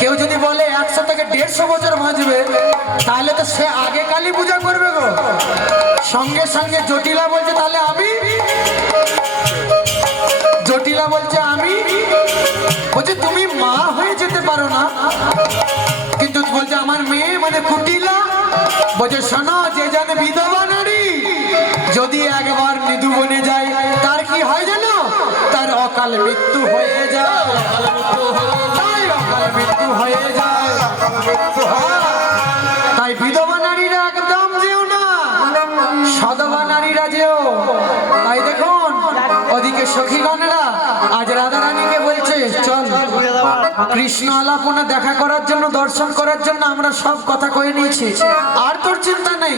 কেউ যদি বলে 100 থেকে 150 বছর বাঁচবে, তাহলে তো সে আগে কালী পূজা করবে গো। সঙ্গে সঙ্গে জটিলা বলছে তাহলে আমি, জটিলা বলছে আমি, বলছে তুমি মা হয়ে যেতে পারো না, কিন্তু বলছে আমার মেয়ে মানে কুটিলা বলছে শোনো, যে জানে বিধবা নারী যদি একবার নিধু বনে যায় তার কি হয় জানো, তার অকাল মৃত্যু হয়ে যায়, অকাল মৃত্যু হয়ে যায়। তাই বিধবা নারীরা একদম যেও না, সধবা নারীরা যেও। তাই দেখুন ওদিকে সখীগণেরা আজ রাধারানীকে বলছে চল কৃষ্ণ আলাপনা দেখা করার জন্য, দর্শন করার জন্য আমরা সব কথা কয়ে নিয়েছি, আর তোর চিন্তা নেই,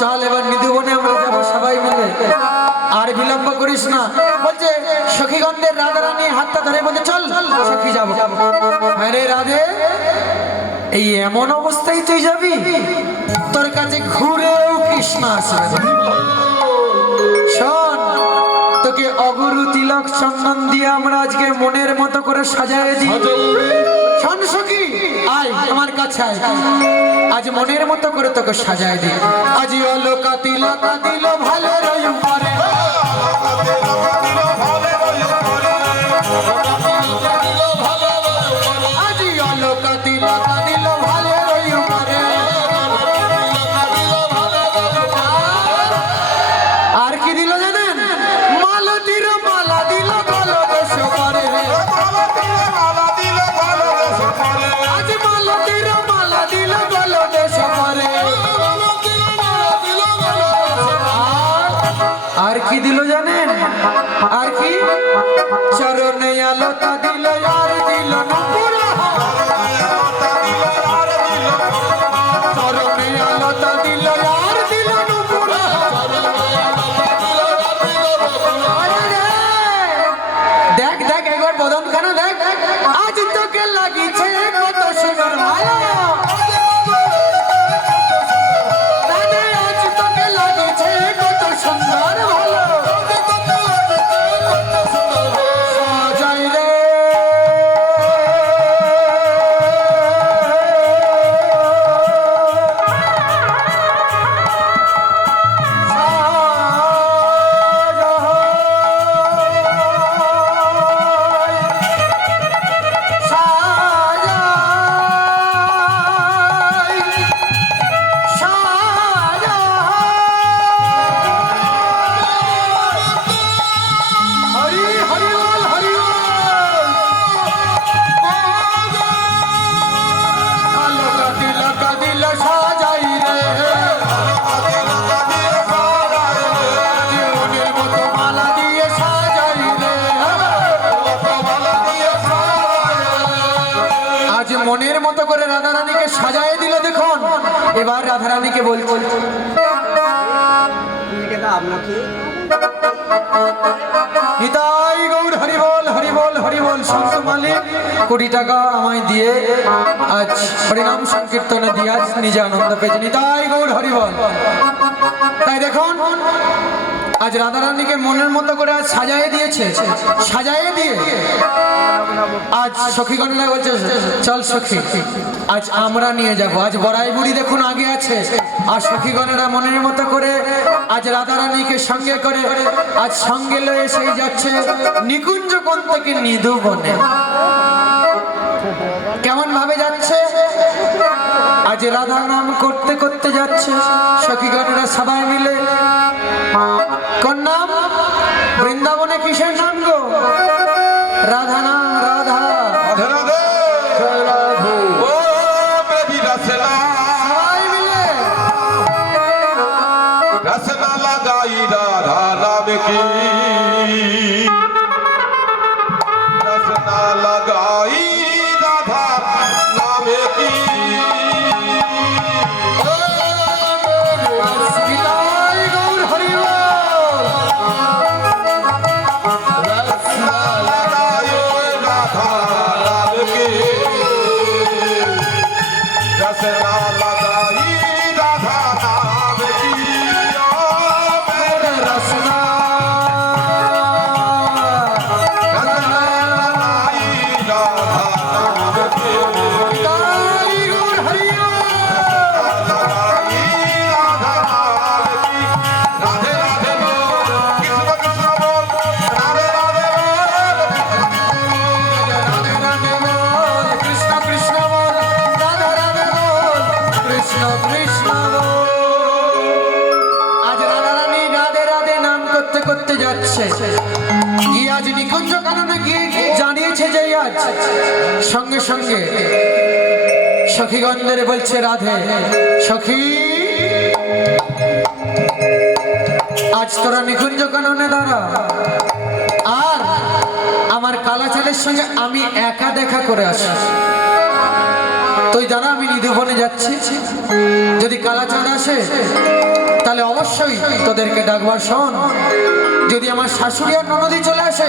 চল এবার নিধুবনে আমরা যাবো সবাই মিলে, আর বিলম্ব করিস না। বলছে সখীগণদের রাধারানী হাতটা ধরে বলে চল সখী যাবো। হ্যাঁ রে রাধে, এই এমন অবস্থায় তুই যাবি, তোর কাছে ঘুরেও কৃষ্ণ আসবে। শোন, তোকে অগুরু তিলক চন্দন দিয়ে আমরা আজকে মনের মতো করে সাজায় দিই। শোন সখী, আয় আমার কাছে আয়, আজ মনের মতো করে তোকে সাজায় দিই। আজ অলোকা তিলকা দিল ভালো রই পারে, আজ অলোকা তিলকা দিল ভালো রই পারে। আর কি দিল জানেন, মালতীর মালা দিল ভালো দেশ পারে, আজ মালতীর মালা দিল ভালো দেশ পারে। আর কি দিল জানেন, আর কি, চরণে আলোতা দিল, আর দিল নুপুর, চরণে আলোতা দিল, আর দিল নুপুর। দেখ দেখ একবার বদন খানা দেখ, আজ তোকে লাগিছে কত সুন্দর ভালো, আজ তোকে লাগিছে কত সুন্দর ভালো। সাজাই রে মনের মতো করে রাধারানীকে সাজায় দিল। দেখুন এবার রাধারানীকে বলছি, নিতাই গৌর হরি বল, হরি বল, হরি বল। সন্ত মালিক 20 টাকা আমায় দিয়ে আজ হরিনাম সংকীর্তনে দিয়ে আজ নিজে আনন্দ পেয়েছে। নিতাই গৌর হরি বল। তাই দেখুন আজ রাধারানীকে মনের মতো করে আজ সাজায় দিয়েছে, সাজায় দিয়ে আজ সখীগণেরা বলছে চল সখী আজ আমরা নিয়ে যাব। আজ বড়াই বুড়ি দেখুন আগে আছে, আর সখীগণেরা মনের মতো করে আজ রাধারানীকে সঙ্গে করে আজ সঙ্গে লয়ে সেই যাচ্ছে নিকুঞ্জ কোণ থেকে নিধু বনে। কেমন ভাবে যাচ্ছে, আজ রাধা নাম করতে করতে যাচ্ছে সখীগণেরা সবাই মিলে। কোন নাম, বৃন্দাবনে কিসের নাম গো, রাধা নাম, রাধা সবাই মিলে রসনা লাগাই রাধা নাম কি, রসনা লাগাই রাধা নাম কি। নিতাই গৌর হরি বল। রসনা লাগাই রাধা নাম কি, রসনা লাগাই রাধা নাম কি। রসনা রসনা লাগাই রাধা নাম কি। নিকুঞ্জ কাননে গিয়ে জানিয়েছে যে আজ সঙ্গে সঙ্গে সখীগণদের বলছে রাধে সখী আজ তোরা নিকুঞ্জ কাননে দাঁড়া আর আমার কালাচাঁদের সঙ্গে আমি একা দেখা করে আসি। তুই জানা আমি নিধুবনে যাচ্ছি, যদি কালাচাঁদ আসে তাহলে অবশ্যই তোদেরকে ডাকবার শোন। যদি আমার শাশুড়ি আর ননদি চলে আসে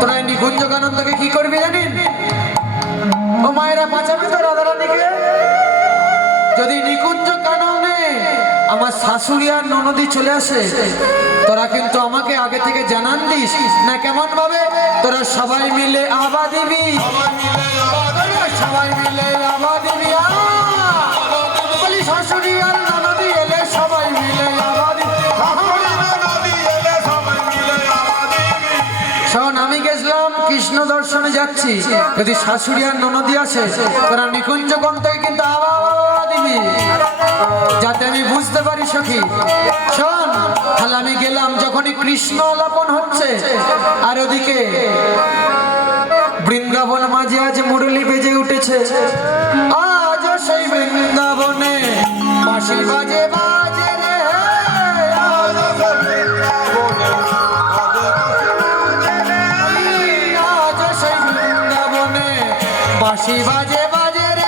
তোরা এই নিকুঞ্জ কানন্দকে কি করবি জানিস? ও মায়েরা বাঁচাবে তো রাধারানীকে। যদি নিকুঞ্জ কাননে আমার শাশুড়ি আর ননদি চলে আসে তোরা কিন্তু আমাকে আগে থেকে জানান দিস না কেমন ভাবে তোরা সবাই মিলে আবা দিবি, সবাই মিলে আবা দিবি। বলি শাশুড়ি আর ননদি এলে সবাই মিলে আবা দিবি। শোন আমি গেছিলাম কৃষ্ণ দর্শনে যাচ্ছি, যদি শাশুড়ি আর ননদি আসে তোরা নিকুঞ্জ গন্তকে কিন্তু আবা দিবি যাতে আমি বুঝতে পারি সখী। শোন তাহলে আমি গেলাম, যখনই কৃষ্ণ আলাপন হচ্ছে আর ওদিকে বৃন্দাবন মাঝে আজ মুরলী বেজে উঠেছে, আজ সেই বৃন্দাবনে বাঁশি বাজে বাজে রে, আজ সেই বৃন্দাবনে বাঁশি বাজে বাজে রে।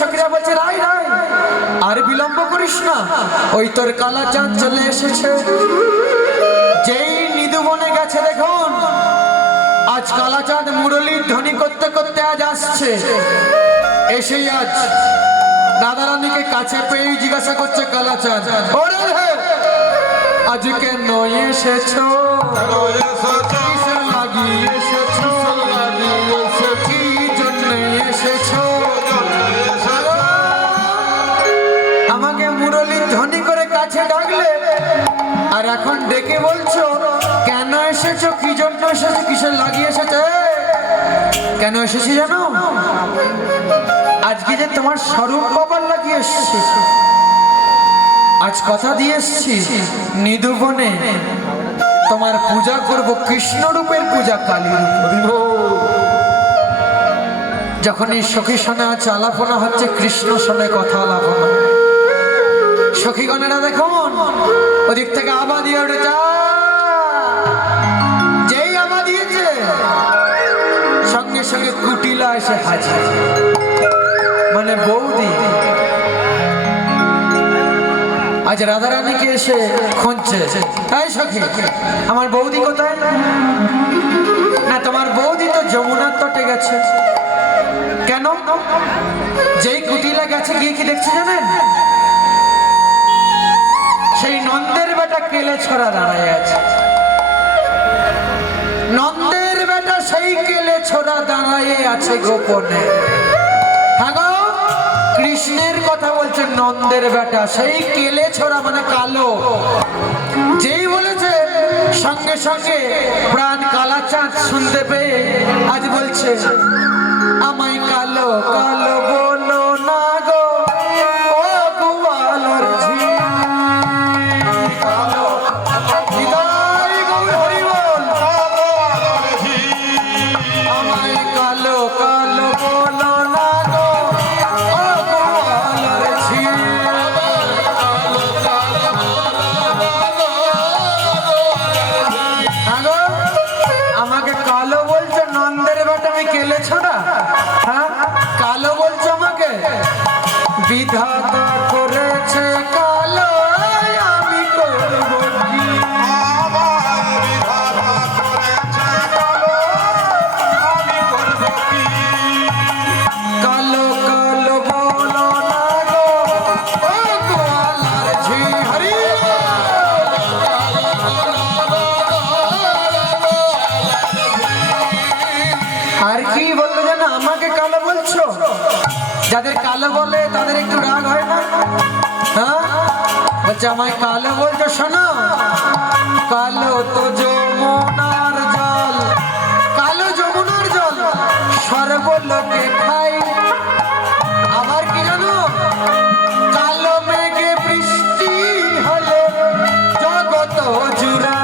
সখীরা বলছে রাই রাই আর বিলম্ব করিস না, ওই তোর কালাচাঁদ চলে এসেছে। যেই নিধুবনে গেছে দেখুন আজ কালাচাঁদ মুরলীর ধ্বনি করতে করতে আজ আসছে, এসেই আজ রাধারানীকে কাছে পেয়ে জিজ্ঞাসা করছে কালাচাঁদ ওরে আজকে নয় এসেছো কিসের লাগিয়ে এসেছো, কি জন্য এসেছো? আমাকে মুরলীর ধ্বনি করে কাছে ডাকলে আর এখন ডেকে বলছো কেন এসেছো, কি জন্য এসেছো, কিসের লাগিয়ে এসেছো? কেন এসেছি জানো? আজকে যে তোমার স্বরূপ বাবার লাগিয়ে এসেছি। আজ কথা দিয়ে এসেছি নিধুবনে তোমার পূজা করব, কৃষ্ণ রূপের পূজা, কালী রূপ। যখন এই সখী সনে আজ আলাপনা হচ্ছে, কৃষ্ণ সনে কথা আলাপনা, সখীগণেরা দেখুন ওদিক থেকে আবা দিয়ে উঠেছে। যেই আবা দিয়েছে সঙ্গে সঙ্গে কুটিলা এসে হাজির, মানে বৌদি। আজ রাধারানীকে এসে খুঁজছে, তাই সখী আমার বৌদি কোথায়? না তোমার বৌদি তো যমুনার তটে গেছে। কেন? যেই কুটিলা গেছে গিয়ে কি দেখছে জানেন? সেই নন্দের বেটা কেলে ছড়া দাঁড়ায় আছে। নন্দের বেটা সেই কেলে ছড়া দাঁড়ায় আছে গোপনে। হ্যাঁ গো, কৃষ্ণের কথা বলছে নন্দের বেটা সেই কেলে ছড়া মানে কালো। যেই বলেছে সঙ্গে সঙ্গে প্রাণ কালাচাঁদ শুনতে পেয়ে আজ বলছে আমায় কালো কালো বলো না গো ও গোয়ালর ঝি। কালো নিতাই গৌর হরি বল। আমায় কালো কালো বলো না গো ও গোয়ালর ঝি। আগো, আমাকে কালো বলছো নন্দের বেটা আমি কেলে ছড়া? হ্যাঁ, কালো বলছো আমাকে? বিধাতা করেছে কালো আমি করব কি? কালো কালো বলো না গো ও গোয়ালার ঝি। হরি আর কি বললো জানো, আমাকে কালো বলছো? যাদের কালো বলে তাদের একটু রাগ হয় না? হ্যাঁ, বলছে আমায় কালো বলছো। শোনো, কালো তো যমুনার জল, কালো যমুনার জল সর্বলোকে খাই। আবার কি জানো, কালো মেঘে বৃষ্টি হলে জগত জুড়া।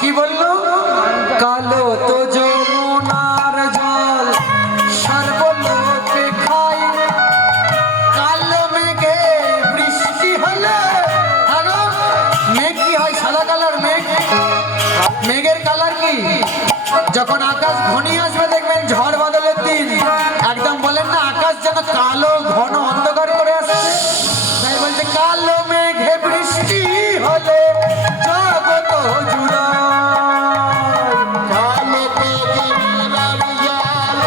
কি বললো? কালো তো যমুনার জল সর্বলোকে খাই, কালো মেঘে বৃষ্টি হলে। হ্যালো, মেঘ কি হয়? সাদা কালার মেঘ। মেঘের কালার কি? যখন আকাশ ঘনিয়ে আসবে দেখবেন ঝড় বাদলের দিন, একদম বলেন না আকাশ যেন কালো ঘন অন্ধকার করে আসছে। তাই বলছে কালো মেঘে বৃষ্টি হলে জগত জুড়ায়। কালো তো যমুনার জল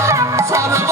সর্ব